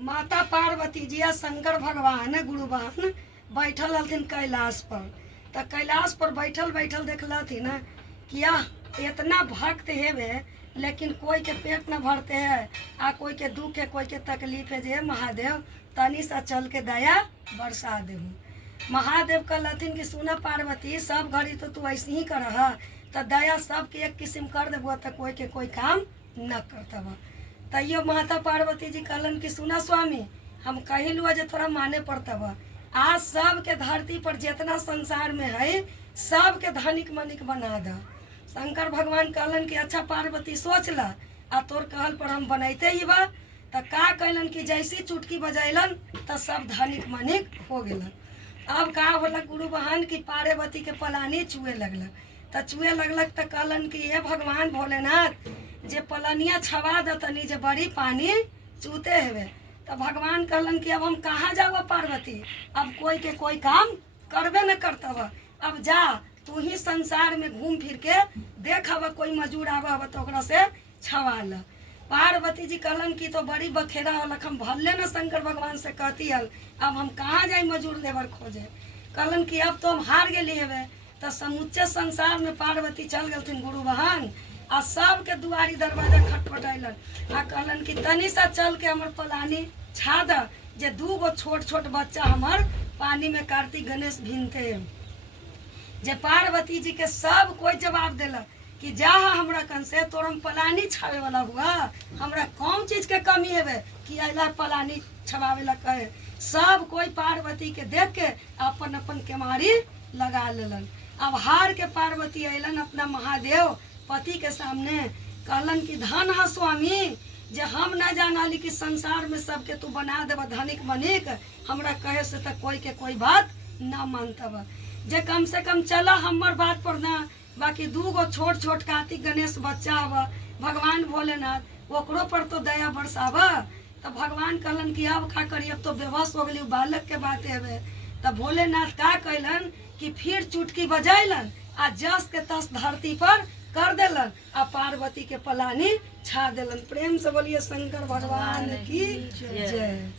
माता पार्वती जी आ शंकर भगवान गुरुवान बैठल हथिन कैलाश पर। तो कैलाश पर बैठल बैठल देखलथिन कि इतना भक्त हेवे लेकिन कोई के पेट न भरते है, आ कोई के दुख है, कोई के तकलीफ है। जे महादेव तनी सा चल के दया बरसा देहूँ। महादेव कहलथिन कि सुना पार्वती, सब घड़ी तो तू ऐसे ही करह, तो दया सबके एक किस्म कर देबो तो कोई के कोई काम न करतब। तैयो माता पार्वती जी कहलन कि सुना स्वामी, हम कही लुआ जे तोरा माने पड़तब। आज सब के धरती पर जितना संसार में है सब के धनिक मनिक बना द। शंकर भगवान कहलन कि अच्छा पार्वती सोच ला, आ तोर कहल पर हम बनैते ही बा। तो का कहलन कि जैसी चुटकी बजैलन तो सब धनिक मनिक हो गेलन। अब का होलक गुरु बहन की पार्वती के पलानी चुए लगलक। तो चुए लगलक तो कहलन कि ये भगवान भोलेनाथ, जे पलनिया छवा दतनी जे बड़ी पानी चूते हेवे। तो भगवान कहलन कि अब हम कहाँ जाओ पार्वती, अब कोई के कोई काम करबे न करतब। अब जा तू ही संसार में घूम फिर के देख, अब कोई मजूर आवा तो ओकरा से छवा ल। पार्वती जी कहलन कि तो बड़ी बखेरा होलक, हम भले न शंकर भगवान से कहती हल, अब हम कहाँ जाए मजूर लेबर खोजे। कहलन कि अब तो हम हार गेली हेवे। तो समुच्चे संसार में पार्वती चल गलथिन गुरु बहन, आ सबके दुआरी दरवाजा खटखटैलन। आ कहलन कि तनी सा चल के हमर पलानी छा द, जे 2 गो छोट छोट बच्चा हमर पानी में कार्तिक गणेश भिनते। जे पार्वती जी के सब कोई जवाब दिलक कि जा हमरा कन से तोर हम पलानी छावे वाला हुआ, हमरा कौन चीज के कमी हेवे कि अला पलानी छवावे ला कहे। सब कोई पार्वती के देख के अपन अपन केमारी लगा लेलन। अब हार के पार्वती अलन अपना महादेव पति के सामने, कहलन कि धन है स्वामी, जे हम ना जानली कि संसार में सबके तू बना देव धनिक मनिक, हमरा कहे से तो कोई के कोई बात ना मानतब। जे कम से कम चला हमर बात पर ना, बाकी 2 गो छोट छोट कार्तिक गणेश बच्चा हवा भगवान भोलेनाथ, ओकरो पर तो दया बरसाव। तो भगवान कहलन कि अब का करी, अब तो बेबस हो गई, बालक के बात हेवे। तो भोलेनाथ का कहलन कि फिर चुटकी बजैलन, आ जस के तस धरती पर कर देलन, आ पार्वती के पलानी छा देलन। प्रेम से बोलिए शंकर भगवान की जय।